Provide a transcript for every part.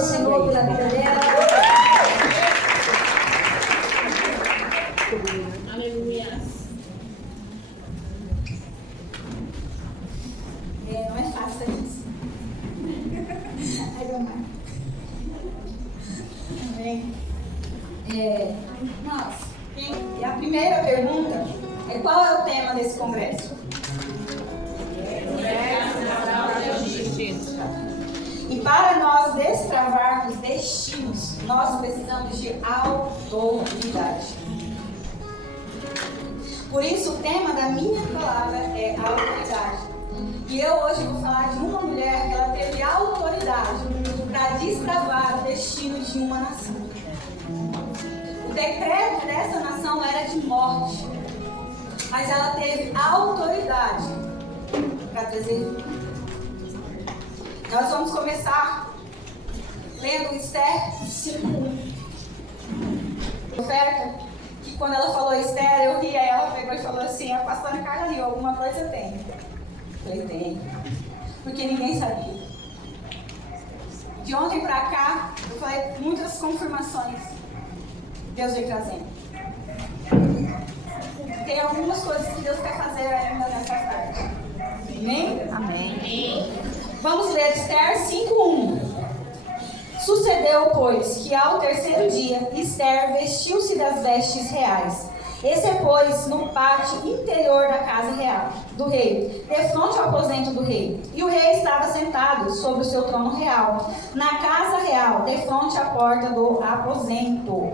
ao Senhor pela vida dela. Aleluia. Não é fácil isso. Amém. E a primeira pergunta é: qual é o tema desse congresso? E para nós destravarmos destinos, nós precisamos de autoridade. Por isso, o tema da minha palavra é autoridade. E eu hoje vou falar de uma mulher que ela teve autoridade para destravar o destino de uma nação. O decreto dessa nação era de morte, mas ela teve autoridade para trazer vida. Nós vamos começar lendo Esther 5:1. Oferta, que quando ela falou Esther, eu ri, aí ela pegou e falou assim: a pastora Carla riu, alguma coisa eu tenho. Eu falei: tem. Porque ninguém sabia. De ontem pra cá, eu falei muitas confirmações. Deus vem trazendo. Tem algumas coisas que Deus quer fazer ainda nessa tarde. Amém? Amém. Vamos ler Esther 5:1. Sucedeu, pois, que ao terceiro dia, Esther vestiu-se das vestes reais e se pôs no pátio interior da casa real do rei, defronte ao aposento do rei. E o rei estava sentado sobre o seu trono real, na casa real, defronte à porta do aposento.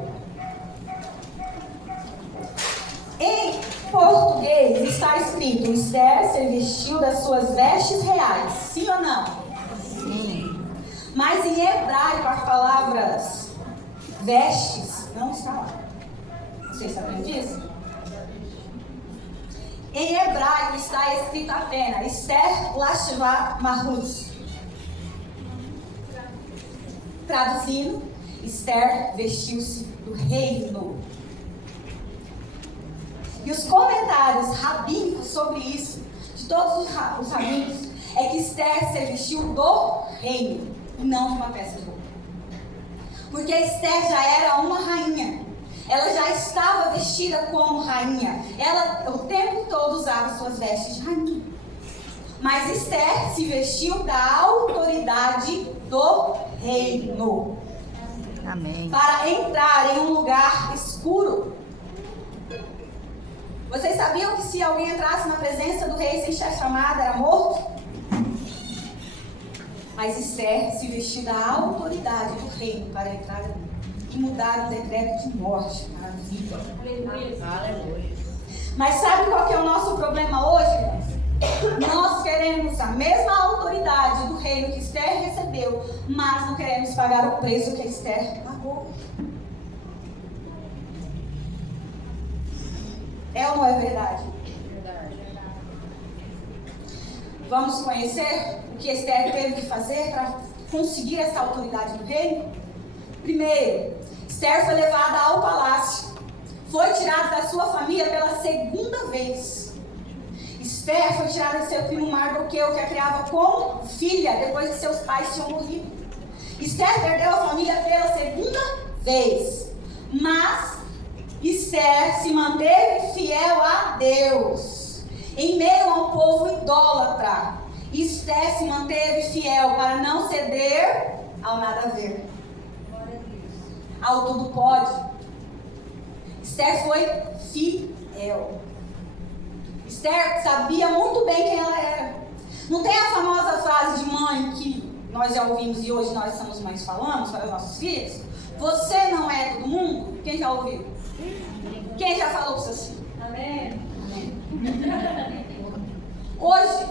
Em português está escrito: Esther se vestiu das suas vestes reais. Sim ou não? Sim. Mas em hebraico as palavras vestes não está lá. Vocês sabem disso? Em hebraico está escrito apenas Esther Lashva Mahuz. Traduzindo, Esther vestiu-se do reino. E os comentários rabínicos sobre isso, de todos os rabínicos, é que Esther se vestiu do reino e não de uma peça de roupa. Porque Esther já era uma rainha. Ela já estava vestida como rainha. Ela o tempo todo usava suas vestes de rainha. Mas Esther se vestiu da autoridade do reino. Amém. Para entrar em um lugar escuro. Vocês sabiam que se alguém entrasse na presença do rei sem ser chamado, era morto? Mas Esther se vestiu da autoridade do reino para entrar ali e mudar o decreto de morte para a vida. Aleluia. Mas sabe qual que é o nosso problema hoje, irmãos? Nós queremos a mesma autoridade do reino que Esther recebeu, mas não queremos pagar o preço que Esther pagou. É ou não é verdade? Verdade. Vamos conhecer o que Esther teve que fazer para conseguir essa autoridade do reino? Primeiro, Esther foi levada ao palácio. Foi tirada da sua família pela segunda vez. Esther foi tirada de seu primo Mardoqueu, que a criava como filha, depois que seus pais tinham morrido. Esther perdeu a família pela segunda vez. Mas Esther se manteve fiel a Deus. Em meio a um povo idólatra, Esther se manteve fiel para não ceder ao nada a ver, ao tudo pode. Esther foi fiel. Esther sabia muito bem quem ela era. Não tem a famosa frase de mãe que nós já ouvimos e hoje nós somos mães falamos para os nossos filhos? Você não é todo mundo? Quem já ouviu? Quem já falou isso assim? Amém? Amém. Hoje,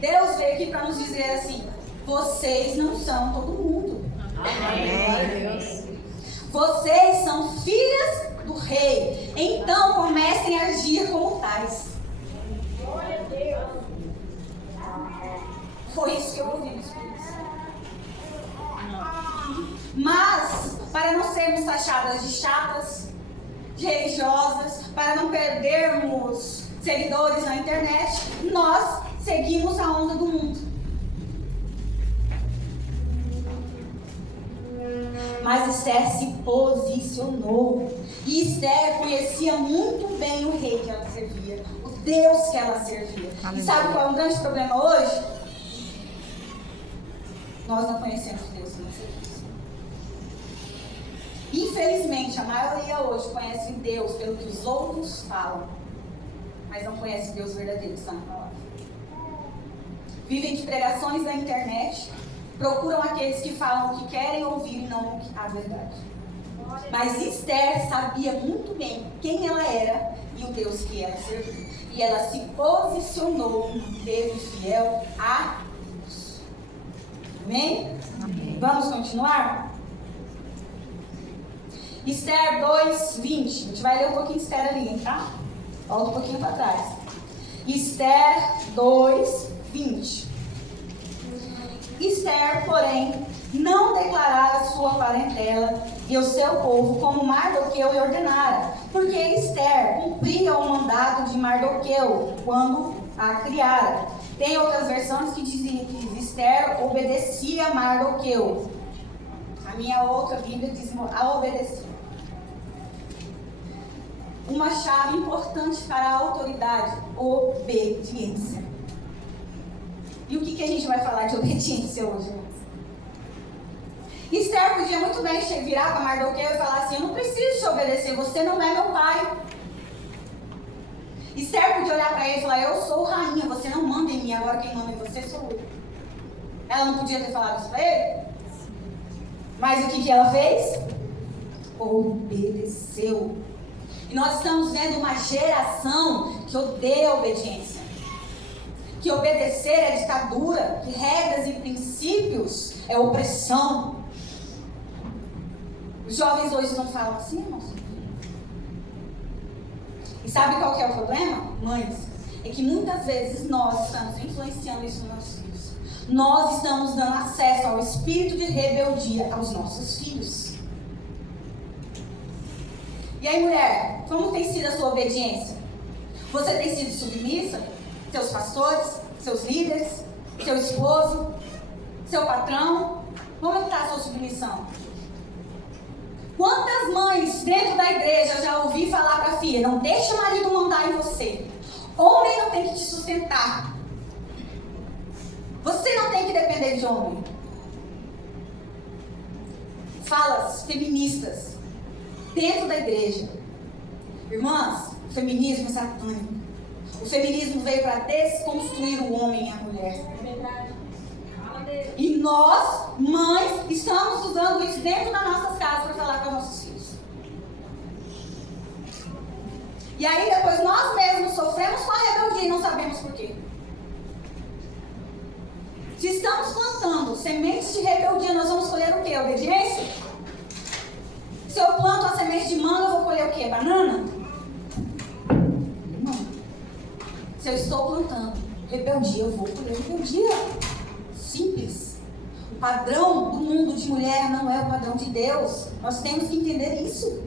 Deus veio aqui para nos dizer assim: vocês não são todo mundo. Amém. Vocês são filhas do rei. Então comecem a agir como tais. Glória a Deus. Foi isso que eu ouvi nos filhos. Mas, para não sermos taxadas de chatas, de religiosas, para não perdermos seguidores na internet, nós seguimos a onda do mundo. Mas Esther se posicionou. E Esther conhecia muito bem o rei que ela servia, o Deus que ela servia. E sabe qual é o grande problema hoje? Nós não conhecemos o Deus que nós servimos. Infelizmente, a maioria hoje conhece Deus pelo que os outros falam, mas não conhece Deus verdadeiro que está na palavra. Vivem de pregações na internet, procuram aqueles que falam o que querem ouvir e não a verdade. Mas Esther sabia muito bem quem ela era e o Deus que ela servia. E ela se posicionou e teve fiel a Deus. Amém? Amém. Vamos continuar? Esther 2:20. A gente vai ler um pouquinho de Esther ali, tá? Volta um pouquinho para trás. Esther 2:20. Esther, porém, não declarara sua parentela e o seu povo como Mardoqueu lhe ordenara, porque Esther cumpria o mandato de Mardoqueu quando a criara. Tem outras versões que dizem que Esther obedecia a Mardoqueu. A minha outra Bíblia diz a obedecia. Uma chave importante para a autoridade: obediência. E o que a gente vai falar de obediência hoje, irmãos? Esther podia muito bem virar para Mardoqueu e falar assim: eu não preciso te obedecer, você não é meu pai. Esther podia olhar para ele e falar: eu sou rainha, você não manda em mim, agora quem manda em você sou eu. Ela não podia ter falado isso para ele? Mas o que ela fez? Obedeceu. E nós estamos vendo uma geração que odeia a obediência. Que obedecer é ditadura, que regras e princípios é opressão. Os jovens hoje não falam assim, irmãos? E sabe qual que é o problema, mães? É que muitas vezes nós estamos influenciando isso nos nossos filhos. Nós estamos dando acesso ao espírito de rebeldia aos nossos filhos. E aí, mulher, como tem sido a sua obediência? Você tem sido submissa? Seus pastores, seus líderes, seu esposo, seu patrão? Como está a sua submissão? Quantas mães dentro da igreja já ouvi falar para a filha: não deixa o marido mandar em você. Homem não tem que te sustentar. Você não tem que depender de homem. Falas feministas dentro da igreja. Irmãs, o feminismo é satânico. O feminismo veio para desconstruir o homem e a mulher. E nós, mães, estamos usando isso dentro das nossas casas para falar para nossos filhos. E aí depois nós mesmos sofremos com a rebeldia e não sabemos por quê. Se estamos plantando sementes de rebeldia, nós vamos colher o quê? Obediência? Se eu planto a semente de manga, eu vou colher o quê? Banana? Não. Se eu estou plantando rebeldia, eu vou colher rebeldia. Simples. O padrão do mundo de mulher não é o padrão de Deus. Nós temos que entender isso.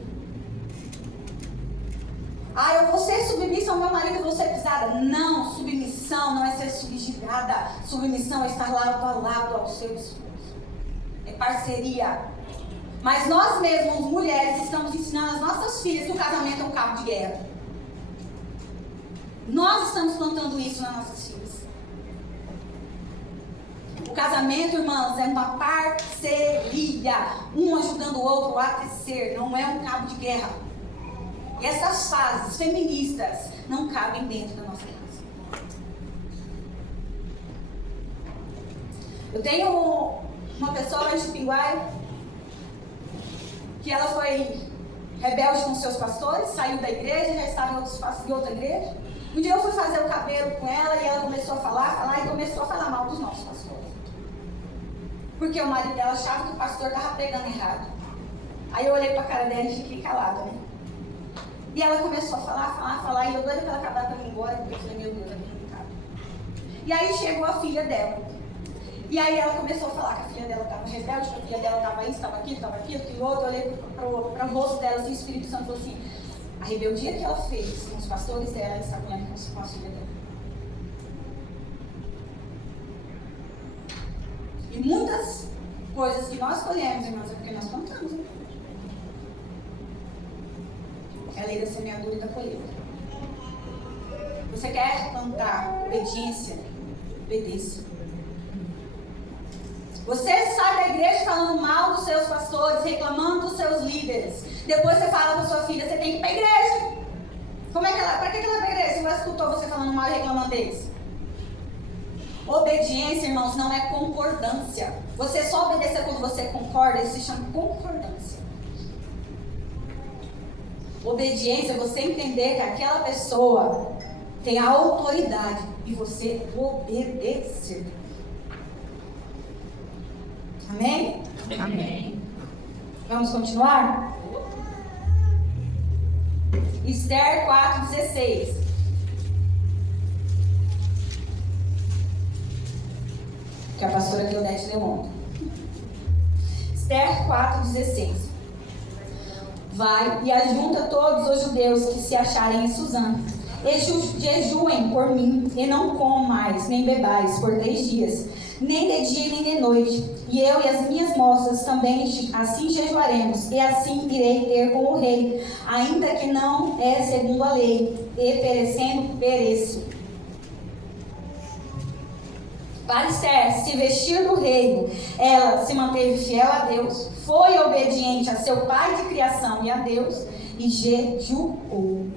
Ah, eu vou ser submissa ao meu marido, eu vou ser pisada. Não, submissão não é ser subjugada. Submissão é estar lado a lado ao seu esposo. É parceria. Mas nós mesmos, mulheres, estamos ensinando as nossas filhas que o casamento é um cabo de guerra. Nós estamos plantando isso nas nossas filhas. O casamento, irmãs, é uma parceria. Um ajudando o outro a crescer. Não é um cabo de guerra. E essas fases feministas não cabem dentro da nossa casa. Eu tenho uma pessoa lá em Chipinguai que ela foi rebelde com seus pastores, saiu da igreja, já estava em outra igreja. Um dia eu fui fazer o cabelo com ela e ela começou a falar e começou a falar mal dos nossos pastores. Porque o marido dela achava que o pastor estava pregando errado. Aí eu olhei para a cara dela e fiquei calada, né? E ela começou a falar, e eu doida para ela acabar para mim embora, porque eu falei: meu Deus, é complicado. E aí chegou a filha dela. E aí ela começou a falar que a filha dela estava rebelde, que a filha dela estava isso, estava aquilo, que o outro. Eu olhei para o rosto dela, assim, o Espírito Santo falou assim: a rebeldia que ela fez com os pastores dela, ela está colhendo com a filha dela. E muitas coisas que nós colhemos, irmãos, é porque nós plantamos lei da semeadura e da colheita. Você quer plantar obediência? Obedeça. Você sai da igreja falando mal dos seus pastores, reclamando dos seus líderes. Depois você fala para sua filha, você tem que ir para a igreja. Para que ela vai para a igreja? Você não escutou você falando mal e reclamando deles? Obediência, irmãos, não é concordância. Você só obedecer quando você concorda, isso se chama concordância. Obediência é você entender que aquela pessoa tem a autoridade e você obedecer. Amém? Amém. Vamos continuar? Esther 4:16. Que a pastora Cleonete leu ontem. Esther 4:16. Vai e ajunta todos os judeus que se acharem em Suzã. Jejuem por mim, e não comam mais, nem bebais, por 3 dias, nem de dia nem de noite. E eu e as minhas moças também assim jejuaremos, e assim irei ter com o rei, ainda que não é segundo a lei, e perecendo, pereço. Para Esther se vestir do reino, ela se manteve fiel a Deus, foi obediente a seu pai de criação e a Deus, e jejuou.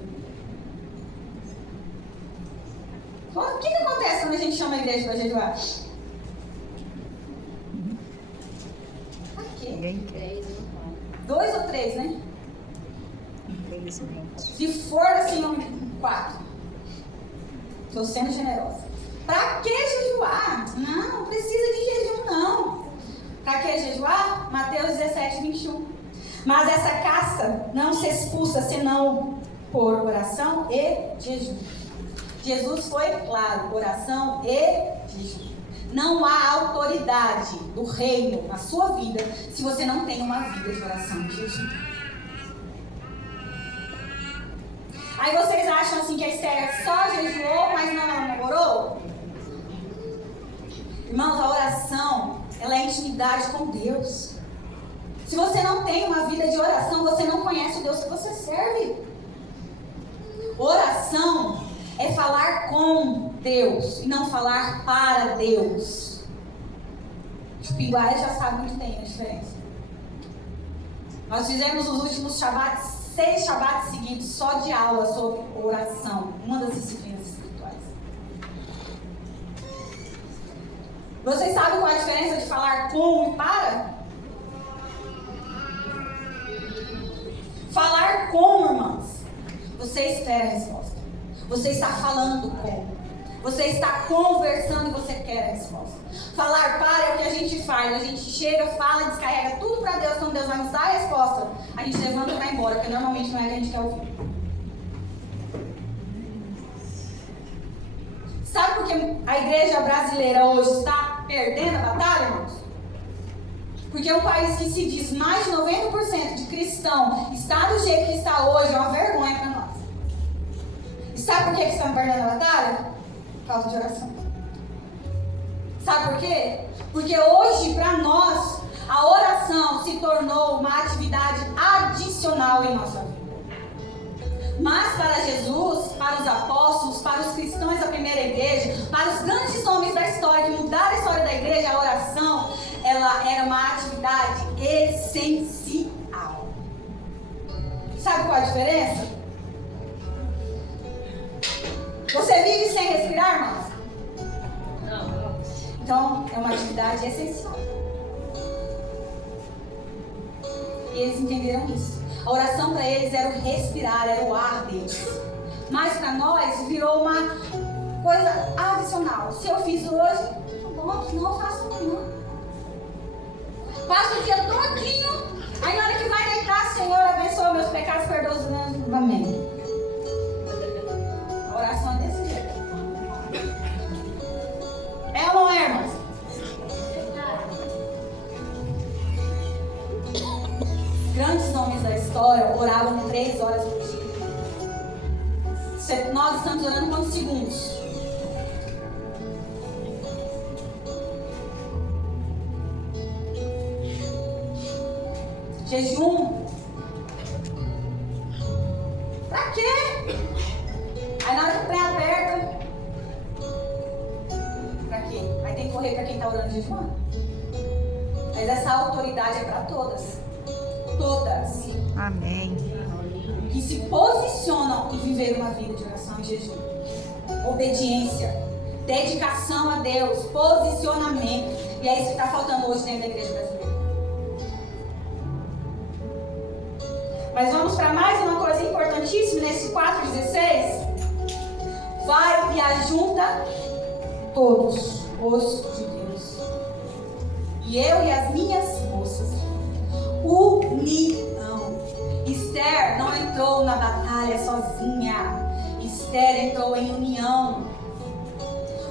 O que acontece quando a gente chama a igreja para jejuar? Aqui. Ninguém quer. 2 ou 3, né? Infelizmente. Se for assim, 4. Estou sendo generosa. Para que jejuar? Não precisa de jejum, não. Para que jejuar? Mateus 17:21. Mas essa casta não se expulsa senão por oração e jejum. Jesus foi claro, oração e jejum. Não há autoridade do reino na sua vida se você não tem uma vida de oração e jejum. Aí vocês acham assim que a Esther só jejuou, mas não orou? Irmãos, a oração, ela é intimidade com Deus. Se você não tem uma vida de oração, você não conhece o Deus que você serve. Oração é falar com Deus e não falar para Deus. Os pinguais já sabem muito bem a diferença. Nós fizemos os últimos Shabbats, 6 Shabbats seguidos só de aula sobre oração, uma das disciplinas espirituais. Vocês sabem qual é a diferença de falar com e para? Falar com, irmãos, você espera a resposta. Você está falando com. Você está conversando e você quer a resposta. Falar para é o que a gente faz. A gente chega, fala, descarrega tudo para Deus. Quando Deus vai nos dar a resposta, a gente levanta e vai embora, porque normalmente não é o que a gente quer ouvir. Sabe por que a igreja brasileira hoje está perdendo a batalha, irmãos? Porque um país que se diz mais de 90% de cristão está do jeito que está hoje, é uma vergonha para nós. E sabe por que estamos perdendo a batalha? Por causa de oração. Sabe por quê? Porque hoje, para nós, a oração se tornou uma atividade adicional em nossa vida. Mas para Jesus, para os apóstolos, para os cristãos da primeira igreja, para os grandes homens da história que mudaram a história da igreja, a oração, ela era uma atividade essencial. Sabe qual é a diferença? Você vive sem respirar, irmãos? Não. Então, é uma atividade essencial. E eles entenderam isso. A oração para eles era o respirar, era o ar deles. Mas para nós virou uma coisa adicional. Se eu fiz hoje, tá bom, não eu faço amanhã. Passo o dia todinho, aí na hora que vai deitar, Senhor, abençoa meus pecados, perdoa os meus. Amém. A oração é desse jeito. É ou não é, irmãos? Grandes nomes da história oravam 3 horas por dia. Nós estamos orando quantos segundos? Jejum Pra quê? Aí na hora que o trem aperta, pra quê? Aí tem que correr pra quem está orando e jejuando. Mas essa autoridade é para todas. Todas. Amém. Que se posicionam em viver uma vida de oração e jejum. Obediência, dedicação a Deus, posicionamento. E é isso que está faltando hoje dentro da igreja brasileira. Mas vamos para mais uma coisa importantíssima nesse 4,16. Vai e ajunta todos os de Deus. E eu e as minhas moças. União. Esther não entrou na batalha sozinha. Esther entrou em união.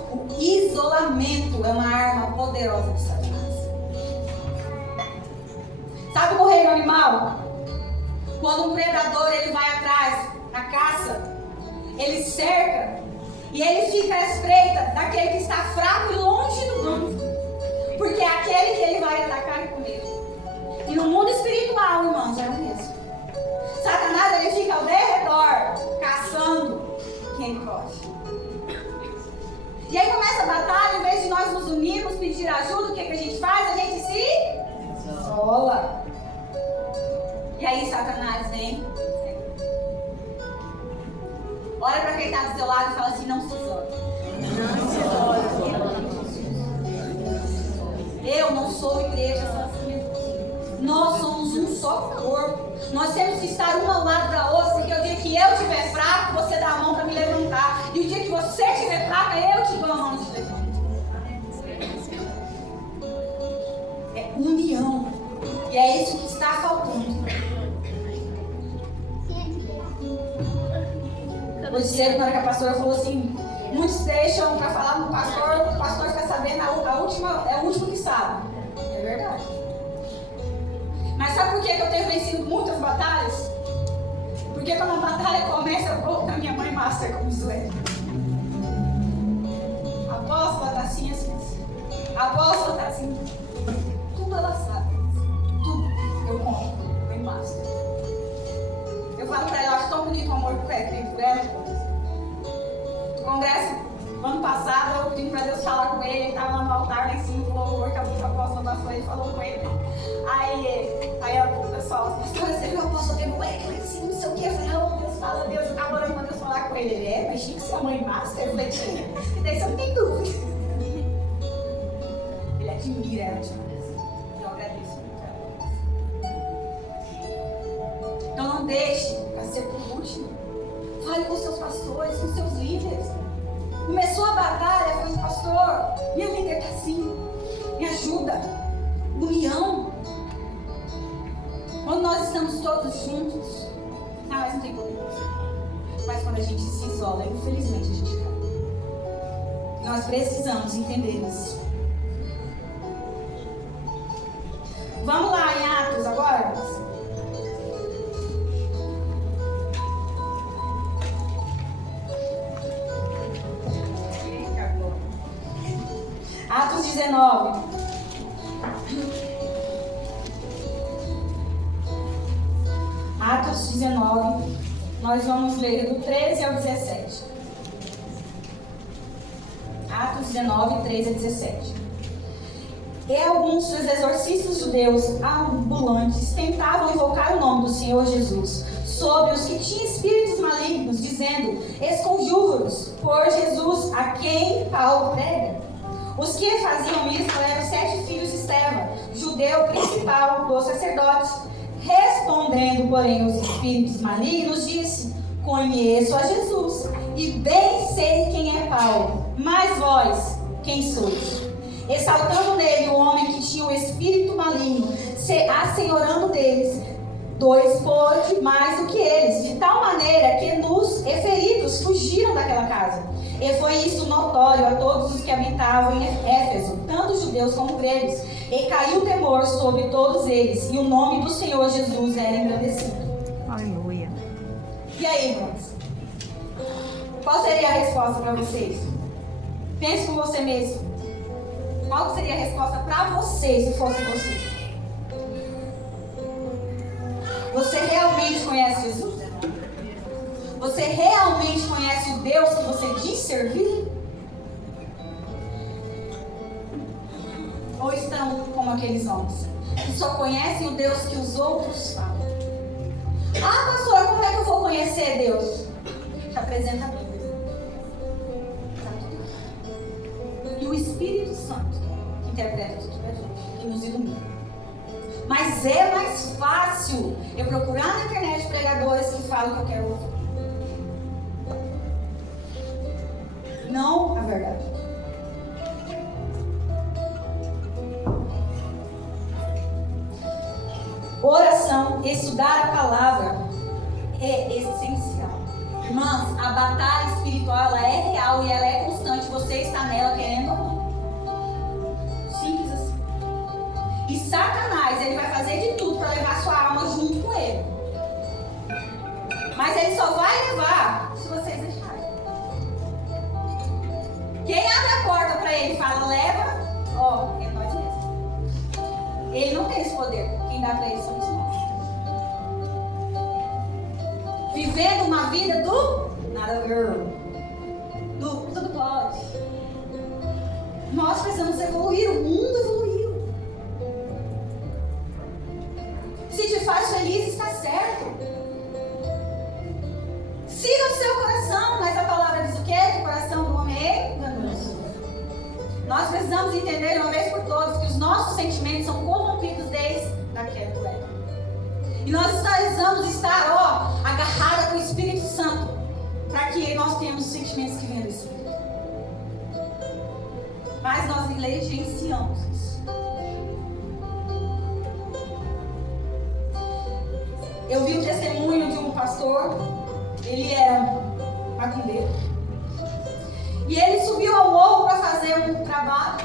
O isolamento é uma arma poderosa de Satanás. Sabe o reino animal? Quando um predador ele vai atrás na caça, ele cerca e ele fica à espreita daquele que está fraco e longe do grupo, porque é aquele que ele vai atacar e comer. E no mundo espiritual, irmãos, é o mesmo. Satanás ele fica ao derredor, caçando quem ele pode. E aí começa a batalha, em vez de nós nos unirmos, pedir ajuda, o que a gente faz? A gente se isola. E aí Satanás vem. Olha para quem está do seu lado e fala assim, não se isole. Não se isole. Eu não sou igreja sozinha. Nós somos um só corpo. Nós temos que estar um ao lado da outra, porque o dia que eu estiver fraco, você dá a mão para me levantar. E o dia que você estiver fraca, eu te dou a mão de te levantar. É união. E é isso que está faltando. Hoje cedo, na hora que a pastora falou assim, muitos deixam para falar com o pastor fica sabendo, é o último que sabe. É verdade. Mas sabe por que eu tenho vencido muitas batalhas? Porque quando a batalha começa, eu vou na minha mãe master, como diz o Ed. A apóstola está assim, assim, assim. A apóstola está assim. Tudo ela sabe. Tudo. Eu conto. Mãe master. Eu falo pra ela, eu acho tão bonito o amor que eu tenho por ela. No congresso, ano passado, eu pedi pra Deus falar com ele. Ele estava lá no altar, lá em cima, com o louvor que a apóstola passou, ele falou com ele. Aí o pessoal, pastora, você viu o apóstolo tendo lá em cima, não sei o que. Eu falei, oh, Deus fala, Deus, eu tava orando pra Deus falar com ele. Ele mas tinha que ser a mãe master. Eu falei, tinha. E daí você não tem dúvida. Ele admira ela, eu agradeço muito a ela. Então não deixe para ser por último. Fale com seus pastores, com seus líderes. Começou a batalha, eu falei, pastor, minha líder está assim, me ajuda. União. Quando nós estamos todos juntos, mas não tem como. Mas quando a gente se isola, infelizmente a gente cai. Nós precisamos entender isso. Vamos lá em Atos agora? Atos 19. Atos 19, nós vamos ler do 13 ao 17. Atos 19, 13 a 17. E alguns dos exorcistas judeus ambulantes tentavam invocar o nome do Senhor Jesus sobre os que tinham espíritos malignos, dizendo, esconjuro-os por Jesus, a quem Paulo prega. Os que faziam isso eram 7 filhos de Seva, judeu principal dos sacerdotes. Respondendo, porém, os espíritos malignos, disse, conheço a Jesus, e bem sei quem é Paulo, mas vós, quem sois? Exaltando nele o homem que tinha o espírito maligno, se assenhorando deles, 2 foram mais do que eles, de tal maneira que nos feridos fugiram daquela casa. E foi isso notório a todos os que habitavam em Éfeso, tanto judeus como gregos. E caiu o temor sobre todos eles, e o nome do Senhor Jesus era engrandecido. Aleluia. E aí, irmãos? Qual seria a resposta para vocês? Pense com você mesmo. Qual seria a resposta para você, se fosse você? Você realmente conhece Jesus? Você realmente conhece o Deus que você diz servir? Ou estão como aqueles homens, que só conhecem o Deus que os outros falam? Ah, pastor, como é que eu vou conhecer Deus? Te apresenta a Bíblia. E o Espírito Santo que interpreta tudo pra gente, que nos ilumina. Mas é mais fácil eu procurar na internet pregadores que falam o que eu quero ouvir. Não a verdade. Oração, estudar a palavra é essencial. Irmãs, a batalha espiritual ela é real e ela é constante. Você está nela querendo ou não. Simples assim. E Satanás, ele vai fazer de tudo para levar sua alma junto com ele. Mas ele só vai levar se vocês deixarem. Quem abre a porta para ele e fala, leva, ó, é nós mesmos. Ele não tem esse poder. Quem dá para ele somos nós. Vivendo uma vida do nada a ver. Do tudo pode. Nós precisamos evoluir, o mundo evoluiu. Se te faz feliz, está certo. Siga o seu coração, mas a palavra diz o quê? Que o coração do homem é enganoso. Nós precisamos entender de uma vez por todas que os nossos sentimentos são corrompidos desde a queda do Éden. E nós precisamos estar, agarrada com o Espírito Santo, para que nós tenhamos sentimentos que vêm do Espírito. Mas nós negligenciamos isso. Eu vi o testemunho de um pastor, ele era macumbeiro. E ele subiu ao morro para fazer um trabalho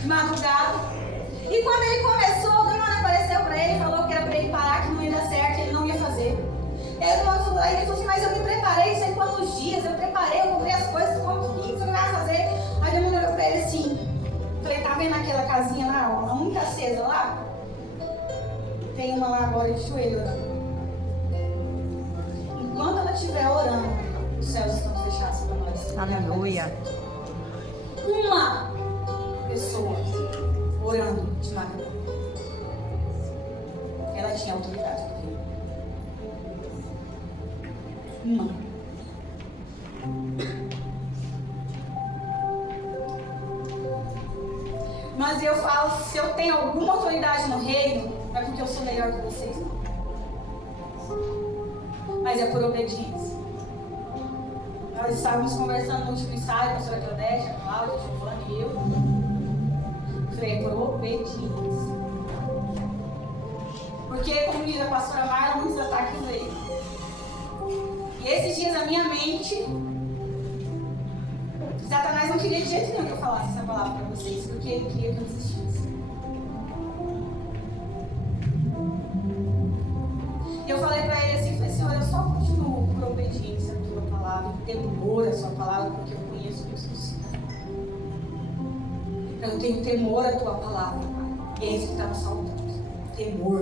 de madrugada. E quando ele começou, o demônio apareceu para ele e falou que era para ele parar, que não ia dar certo, ele não ia fazer. E aí o demônio falou, assim, mas eu me preparei, sei quantos dias, eu preparei, eu comprei as coisas, quantos dias você vai fazer? Aí o demônio olhou para ele assim, falei, tá vendo aquela casinha lá, a única acesa lá? Tem uma lá agora de joelho. Enquanto ela estiver orando, os céus estão fechados para nós. Aleluia. Uma pessoa orando de madrugada. Ela tinha autoridade do rei. Uma. Mas eu falo, se eu tenho alguma autoridade no reino, é porque eu sou melhor que vocês, não. Mas é por obediência. Nós estávamos conversando no último ensaio, a pastora Cleodécia, a Cláudia, a Giovana e eu. Falei, é por obediência. Porque, como diz a pastora Marla, muitos ataques veio. E esses dias a minha mente, Satanás não queria de jeito nenhum que eu falasse essa palavra para vocês, porque ele queria que eu desistisse. E eu falei para ele assim, falei, Senhor, eu só continuo por obediência à tua palavra, temor à sua palavra, porque eu conheço o que você. Eu tenho temor à tua palavra, Pai. E é isso que está nos faltando. Temor.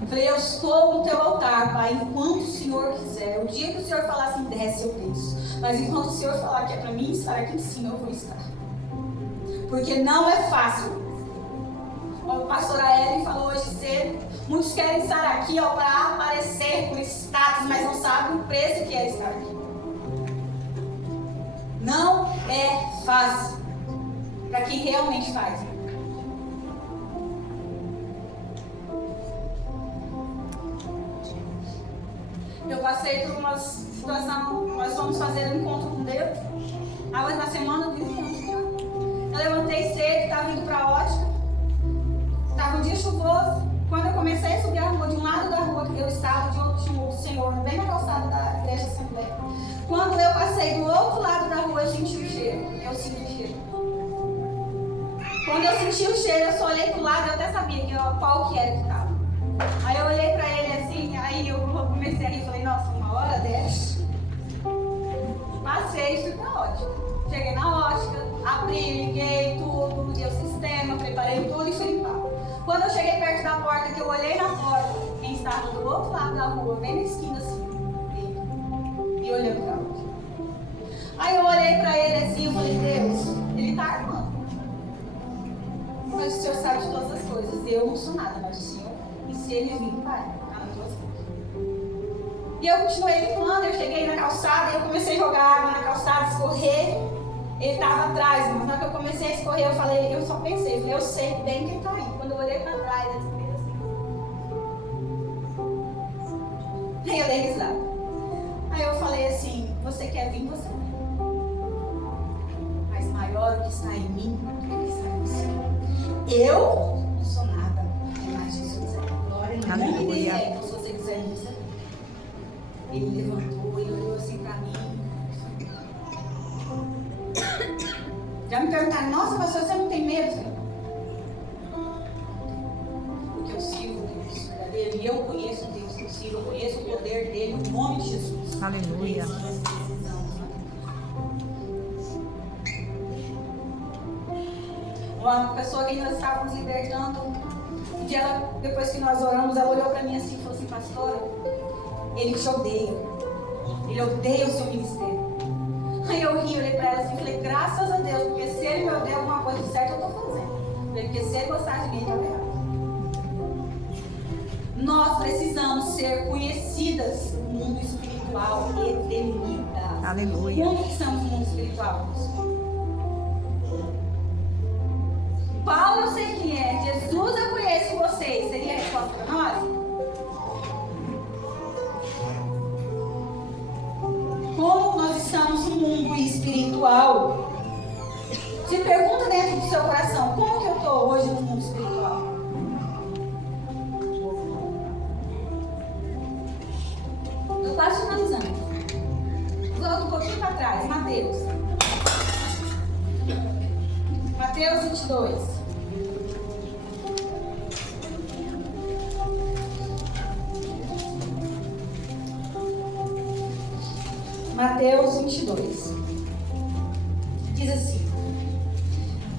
Eu falei, eu estou no teu altar, Pai, enquanto o Senhor quiser. O dia que o Senhor falar assim, desce, eu desço. Mas enquanto o Senhor falar que é para mim estar aqui em cima, eu vou estar. Porque não é fácil. A pastora Ellen falou hoje cedo, muitos querem estar aqui para aparecer por status, mas não sabem o preço que é estar aqui. Não é fácil para quem realmente faz. Eu passei por uma situação, nós fomos fazer um encontro com Deus, agora na semana do encontro. Eu levantei cedo, estava indo para a ótica, estava um dia chuvoso. Quando eu comecei a subir a rua, de um lado da rua que eu estava, de outro tinha um outro senhor, bem na calçada da igreja Assembleia. Quando eu passei do outro lado da rua, eu senti o cheiro. Eu senti o cheiro. Quando eu senti o cheiro, eu só olhei para o lado, eu até sabia qual que era que estava. Aí eu olhei para ele assim, aí eu comecei a rir, falei, nossa, uma hora dessa. Passei e fui para a ótica. Cheguei na ótica, abri, liguei tudo, liguei o sistema, preparei tudo e fui limpar. Quando eu cheguei perto da porta, que eu olhei na porta, quem estava do outro lado da rua, bem na esquina assim, ele. e olhando para onde. Aí eu olhei para ele assim e falei, Deus, ele está armando. Mas o Senhor sabe de todas as coisas. Eu não sou nada, mas o Senhor, e se ele vir, vai, está nas tuas mãos. E eu continuei limpando, eu cheguei na calçada e eu comecei a jogar água na calçada, escorrer. Ele estava atrás, mas na hora que eu comecei a escorrer, eu falei, eu só pensei, eu sei bem que ele está aí. Quando eu olhei para trás, ele fez assim. Aí eu dei risada. Aí eu falei assim, você quer vir, você vem. Mas maior o que está em mim do que o que está em você. Eu não sou nada, mas Jesus é. Glória a Deus. Não me dê, então se você quiser isso. Ele levantou e olhou assim para mim. Já me perguntaram, nossa, pastor, você não tem medo? Filho? Porque eu sirvo o Deus verdadeiro e eu conheço o Deus possível, eu conheço o poder dele, o nome de Jesus. Aleluia. Uma pessoa que nós estávamos libertando, um dia ela, depois que nós oramos, ela olhou para mim assim e falou assim, pastora, ele te odeia. Ele odeia o seu ministério. Aí eu ri, olhei para ela assim e falei, graças a Deus, porque se ele me odeia alguma coisa certa, eu estou fazendo. Porque se ele gostar de mim, está errado. Nós precisamos ser conhecidas no mundo espiritual e temidas. Aleluia. Como que estamos no mundo espiritual? Paulo eu sei quem é, Jesus eu conheço vocês. Seria a resposta para nós? Como nós estamos no mundo espiritual? Se pergunta dentro do seu coração, como que eu estou hoje no mundo espiritual? Estou quase finalizando. Volto um pouquinho para trás, Mateus 22. Mateus 22. Diz assim: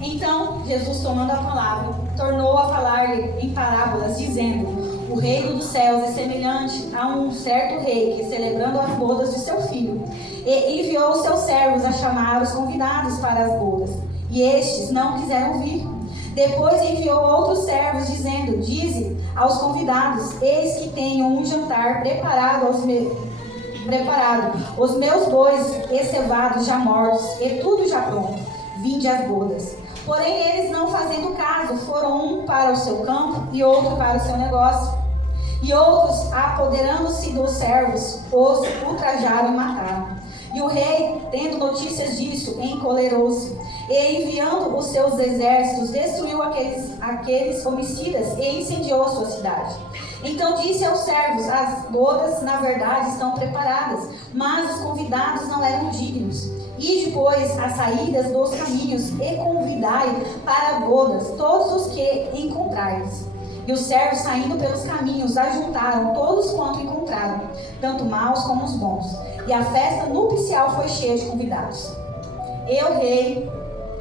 Então Jesus, tomando a palavra, tornou a falar em parábolas, dizendo: O reino dos céus é semelhante a um certo rei que, celebrando as bodas de seu filho, enviou os seus servos a chamar os convidados para as bodas, e estes não quiseram vir. Depois enviou outros servos, dizendo: Dize aos convidados: Eis que tenho um jantar preparado os meus bois escevados já mortos, e tudo já pronto, vinde às bodas. Porém eles, não fazendo caso, foram um para o seu campo e outro para o seu negócio. E outros, apoderando-se dos servos, os ultrajaram e mataram. E o rei, tendo notícias disso, encolerou-se, e enviando os seus exércitos, destruiu aqueles homicidas e incendiou a sua cidade. Então disse aos servos: As bodas, na verdade, estão preparadas, mas os convidados não eram dignos. Ide, pois, às saídas dos caminhos e convidai para bodas todos os que encontrares. E os servos, saindo pelos caminhos, ajuntaram todos quanto encontraram, tanto maus como os bons. E a festa nupcial foi cheia de convidados. E o rei,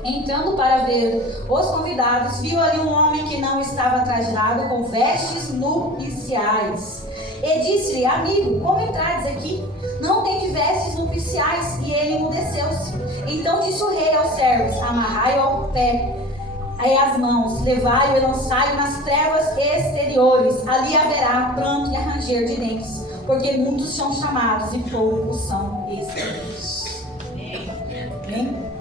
entrando para ver os convidados, viu ali um homem que não estava trajado com vestes nupciais. E disse-lhe: Amigo, como entrades aqui? Não tendes vestes nupciais. E ele emudeceu-se. Então disse o rei aos servos: Amarrai-o ao pé e as mãos, levai-o e lançai-o nas trevas exteriores. Ali haverá pranto e ranger de dentes, porque muitos são chamados e poucos são escolhidos. Amém?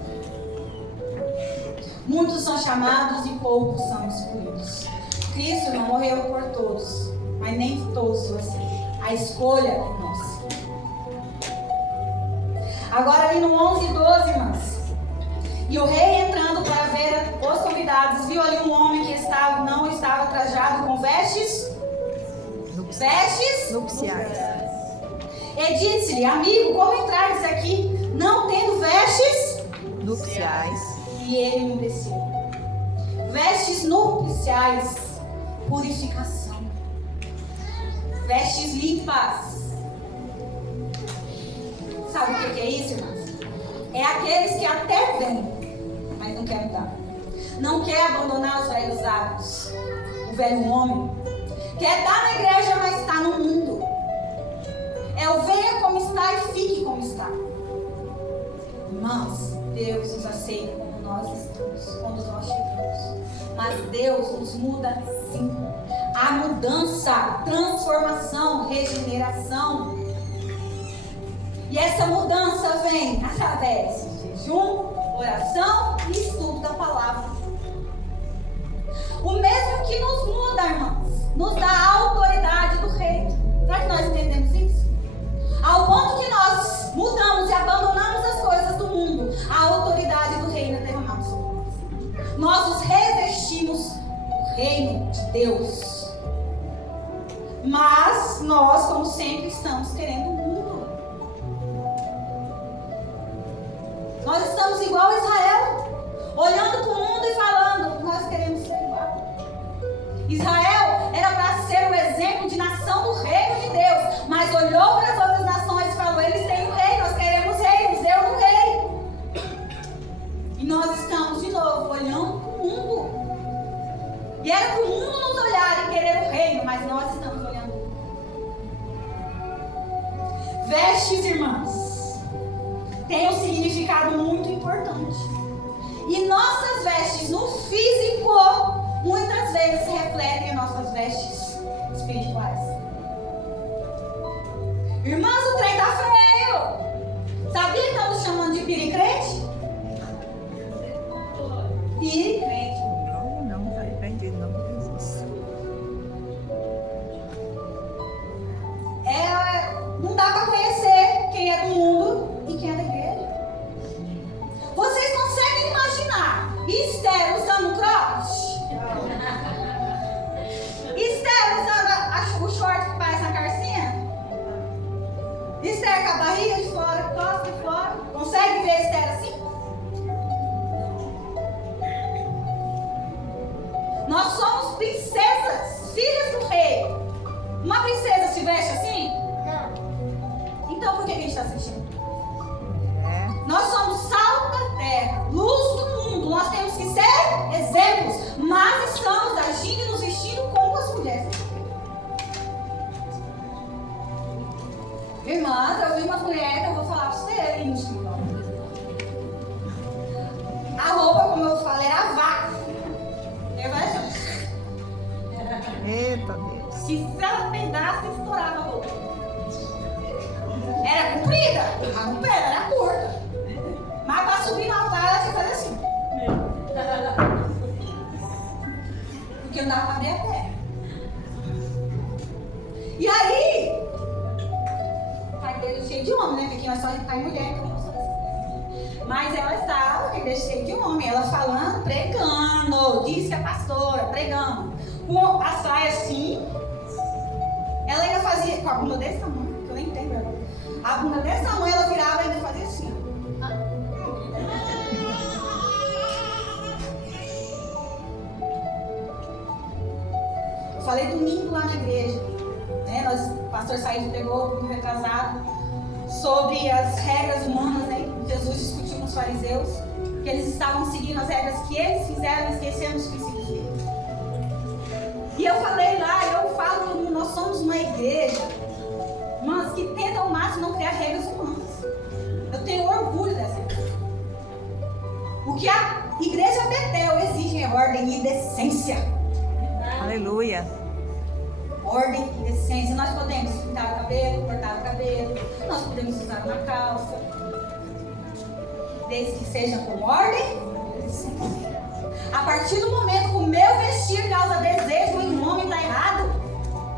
Muitos são chamados e poucos são escolhidos. Cristo não morreu por todos, mas nem todos são assim. A escolha é nossa. Agora ali no 11 e 12, irmãs. E o rei, entrando para ver os convidados, viu ali um homem que não estava trajado com vestes nupciais. E disse-lhe: Amigo, como entrares aqui, não tendo vestes nupciais? E ele emudeceu. Vestes nupciais, purificação. Vestes limpas. Sabe o que é isso, irmãs? É aqueles que até vêm, mas não quer mudar. Não quer abandonar os velhos hábitos. O velho homem quer estar na igreja, mas está no mundo. É o venha como está e fique fique como está. Irmãos, Deus nos aceita como nós estamos, quando nós chegamos. Mas Deus nos muda sim. A mudança, transformação, regeneração. E essa mudança vem através de jejum, oração e estudo da palavra. O mesmo que nos muda, irmãos, nos dá a autoridade do reino. Será que nós entendemos isso? Ao ponto que nós mudamos e abandonamos as coisas do mundo, a autoridade do reino é derramada sobre nós. Nós nos revestimos do reino de Deus. Mas nós, como sempre, estamos querendo o mundo. Nós estamos igual a Israel, olhando para o mundo e falando, nós queremos ser igual. Israel era para ser o exemplo de nação do reino de Deus, mas olhou para as outras nações e falou, eles têm um rei, nós queremos reis, eu não rei. E nós estamos de novo olhando para o mundo. E era para o mundo nos olhar e querer o reino, mas nós estamos olhando. Vestes, irmãos, tem um significado muito importante. E nossas vestes no físico, muitas vezes se refletem em nossas vestes espirituais. Irmãos, o trem tá feio. Sabia que estamos chamando de piricrente? Piricrente. Não, está repreendido, não, Jesus. Não dá para conhecer quem é do mundo e quem é da igreja. Vocês conseguem imaginar Esther usando cropped? Esther usando o short que parece na carcinha? Esther com a barriga de fora, costa de fora. Consegue ver Esther assim? Nós somos princesas, filhas do rei. Uma princesa se veste assim? Então por que a gente está assistindo? Nós somos sal da terra, luz do mundo. Nós temos que ser exemplos, mas estamos agindo e nos vestindo como as mulheres. Irmãs, eu vi uma mulher que eu vou falar para você, é íntimo. A roupa, como eu falei, era vaca. Eu falei assim, Eita Deus. se ela pedasse, estourava a roupa. Era comprida, a roupa era curta. Mas para subir no altar, ela tinha que fazer assim. Porque não dava para ver a terra. E aí, a igreja cheia de homem, né? Porque nós só está em mulher, então não sou assim. Mas ela estava, a igreja cheia de homem, ela falando, pregando, disse a pastora, pregando. Com a saia assim, ela ainda fazia, com a bunda desse tamanho, que eu nem entendo agora. A bunda desse tamanho, ela virava e ainda fazia assim. Eu falei domingo lá na igreja, né? O pastor Saíde pegou um retrasado sobre as regras humanas, né? Jesus discutiu com os fariseus que eles estavam seguindo as regras que eles fizeram, esquecendo os princípios dele. E eu falei lá, eu falo todo mundo, nós somos uma igreja, mas que tenta ao máximo não criar regras humanas. Eu tenho orgulho dessa igreja. O que a igreja Betel exige é ordem e decência. Aleluia. Ordem e decência. Nós podemos pintar o cabelo, cortar o cabelo, nós podemos usar uma calça, desde que seja com ordem e decência. A partir do momento que o meu vestir causa desejo em um homem, está errado.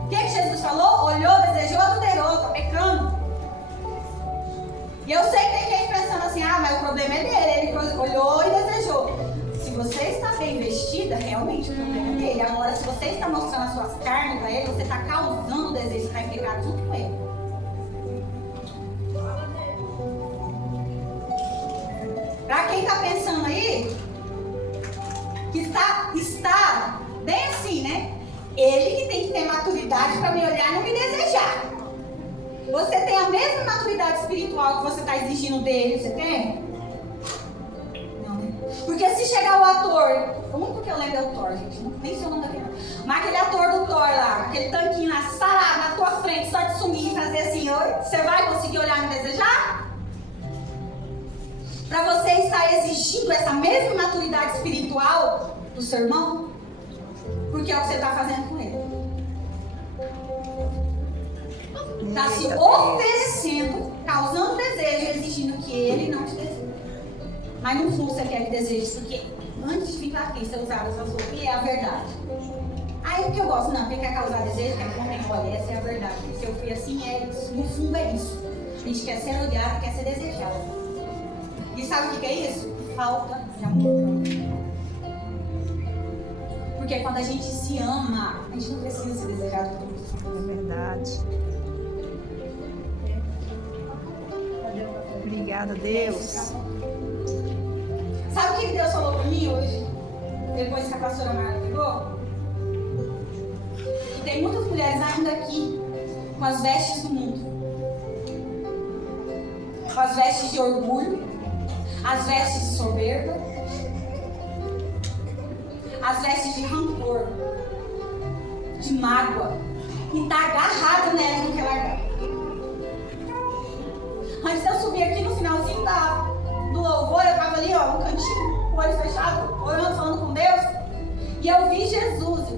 O que Jesus falou? Olhou, desejou, adulterou, está pecando. E eu sei que tem gente pensando assim, mas o problema é dele, ele olhou e desejou. Se você está bem vestida, realmente o problema é dele. Agora, se você está mostrando as suas carnes para ele, você está causando o desejo, você está em pecado junto com ele. Para quem está pensando aí, que está bem assim, né? Ele que tem que ter maturidade para me olhar e não me desejar. Você tem a mesma maturidade espiritual que você está exigindo dele, você tem? Não, né? Porque se chegar o ator, o único que eu lembro é o Thor, gente, nem sei o nome daquele. Mas aquele ator do Thor lá, aquele tanquinho lá, sarado na tua frente, só de sumir e fazer assim, oi, Você vai conseguir olhar e me desejar? Para você estar exigindo essa mesma maturidade espiritual do seu irmão? Porque é o que você está fazendo com ele. Está se oferecendo, causando desejo, exigindo que ele não te deseje. Mas no fundo você quer que deseje, porque antes de ficar aqui você usava essas roupas e é a verdade. Aí o que eu gosto? Não, quem quer causar desejo, quer que o homem olhe, essa é a verdade. Se eu fui assim, é isso. No fundo é isso. A gente quer ser odiado, quer ser desejado. E sabe o que é isso? Falta de amor. Porque quando a gente se ama, a gente não precisa ser desejado por outros. É verdade. Obrigada, Deus. Sabe o que Deus falou para mim hoje? Depois que a pastora Mara pegou? Que tem muitas mulheres ainda aqui com as vestes do mundo. Com as vestes de orgulho, as vestes de soberba, as vestes de rancor, de mágoa. E está agarrada nela e não quer largar. Antes de eu subir aqui no finalzinho do louvor, eu estava ali, ó, no cantinho, com o olho fechado, orando, falando com Deus. E eu vi Jesus,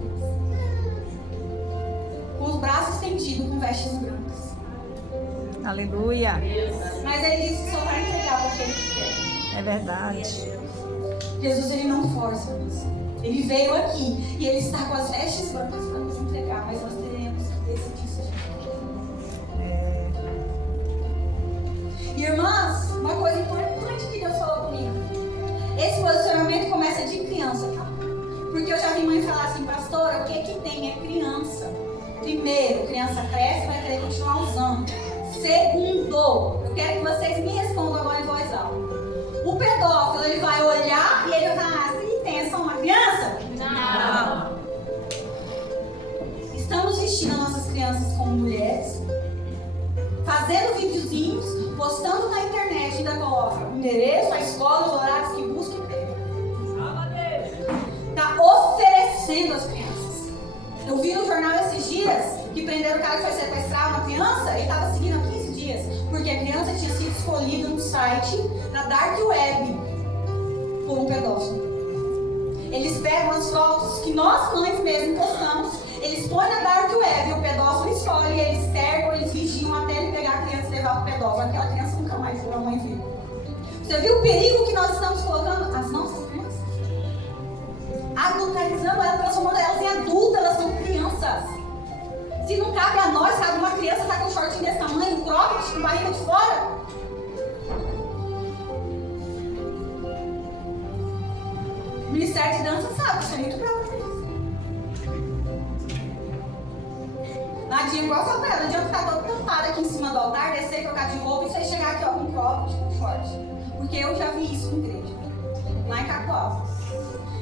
com os braços estendidos, com vestes brancas. Aleluia. Mas ele disse que só vai entregar para aquele que quer. É verdade. Jesus, ele não força isso. Ele veio aqui e ele está com as vestes brancas para nos entregar, mas nós teremos que decidir se a gente quer. Irmãs, uma coisa importante que Deus falou comigo. Esse posicionamento começa de criança, tá? Porque eu já vi mãe falar assim, pastora, o que tem é criança. Primeiro, criança cresce e vai querer continuar usando. Segundo, eu quero que vocês me respondam agora em voz alta. O pedófilo, ele vai olhar e ele vai falar, você tem essa uma criança? Não. Estamos vestindo nossas crianças como mulheres, fazendo videozinhos, postando na internet, ainda coloca o endereço, a escola, os horários que busca e pega. Está oferecendo às crianças. Eu vi no jornal esses dias que prenderam o cara que foi sequestrar uma criança e estava seguindo há 15 dias, porque a criança tinha sido escolhida no site na Dark Web por um pedófilo. Eles pegam as fotos que nós mães mesmo postamos, eles põem na Dark Web, o pedófilo escolhe, eles cercam, eles vigiam até ele pegar a criança e levar para o pedófilo. Aquela criança nunca mais foi a mãe viu. Você viu o perigo que nós estamos colocando as nossas crianças? Adulterizando elas, transformando elas em adultas, elas são crianças. Se não cabe a nós, cabe uma criança que está com um shortinho desse tamanho, um cropped, com barriga de fora. O Ministério de Dança sabe, isso é muito bravo por isso. Não adianta, igual eu falei, não adianta ficar toda tampada aqui em cima do altar, descer, trocar de roupa e você chegar aqui ó, com um cropped, com short. Porque eu já vi isso na igreja, lá em Cacoal.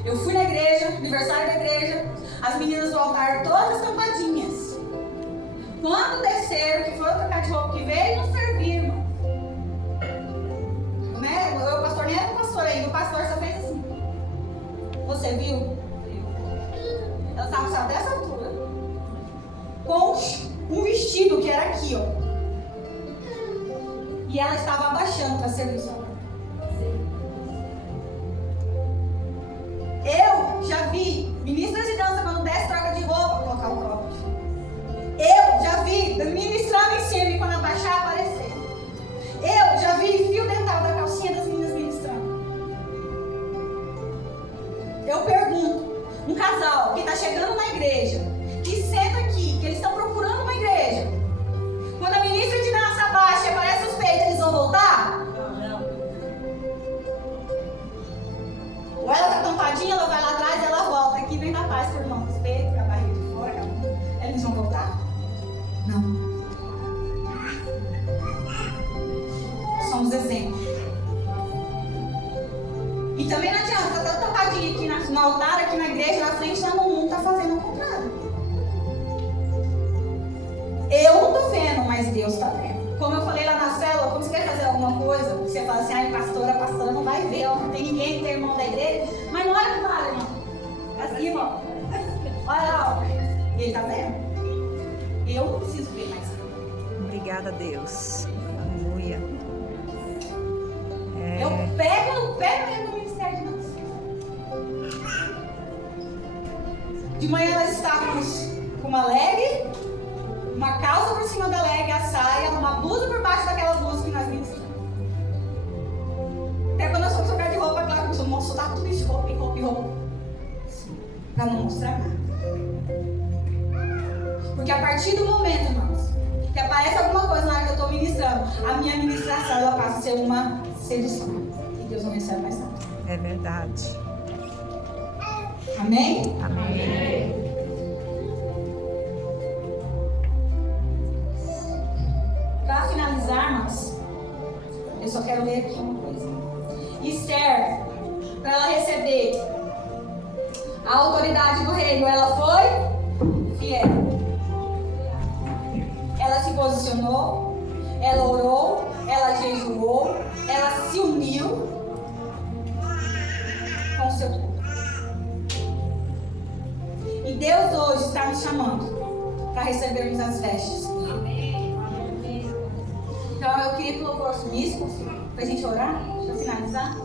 Eu fui na igreja, aniversário da igreja, as meninas do altar todas tampadinhas. Quando desceram, que foram trocar de roupa, que veio, não serviram, irmão. Né? O pastor nem era o pastor ainda, o pastor só fez assim. Você viu? Ela estava só dessa altura, com um vestido que era aqui, ó. E ela estava abaixando para serviço. Eu já vi ministras de dança quando desce troca de roupa, colocar o cropped. Eu já vi ministrando em cima e quando abaixar aparecer. Eu já vi fio dental da calcinha das meninas ministrando. Eu pergunto, um casal que está chegando na igreja, que senta aqui, que eles estão procurando uma igreja, quando a ministra de dança abaixa e aparece os peitos, eles vão voltar? Ou ela está tampadinha, ela vai lá atrás, ela volta. Aqui vem da paz, por irmão, com os peitos, com a barriga de fora, eles vão voltar? Não. Somos exemplos. E também não adianta, tá tampadinha aqui no altar, aqui na igreja, na frente, lá no mundo, tá fazendo o contrário. Eu não tô vendo, mas Deus tá vendo. Como eu falei lá na célula, quando você quer fazer alguma coisa, você fala assim, ai, pastora, a pastora não vai ver, ó, não tem ninguém que tem irmão da igreja, mas não olha pro lado, irmão. Assim, ó. Olha lá, ó. Ele tá vendo? Eu não preciso ver mais. Obrigada, Deus. Aleluia. Eu pego no pé mesmo do ministério de Deus. De manhã ela está com uma leg, uma calça por cima da leg, a saia, uma blusa por baixo daquela blusa que nós ministramos. Até quando eu sou trocar de roupa, claro que eu não soltar tudo isso de roupa, para não mostrar nada. Porque a partir do momento, irmãos, que aparece alguma coisa na hora que eu estou ministrando, a minha ministração ela passa a ser uma sedução. E Deus não recebe mais nada. É verdade. Amém? Amém. Para finalizar, irmãos, eu só quero ler aqui uma coisa. Esther, para ela receber a autoridade do reino, ela foi fiel. Ela se posicionou, ela orou, ela jejuou, ela se uniu com o seu povo. E Deus hoje está nos chamando para recebermos as vestes. Então eu queria que o louvor sumisse, para a gente orar, para finalizar.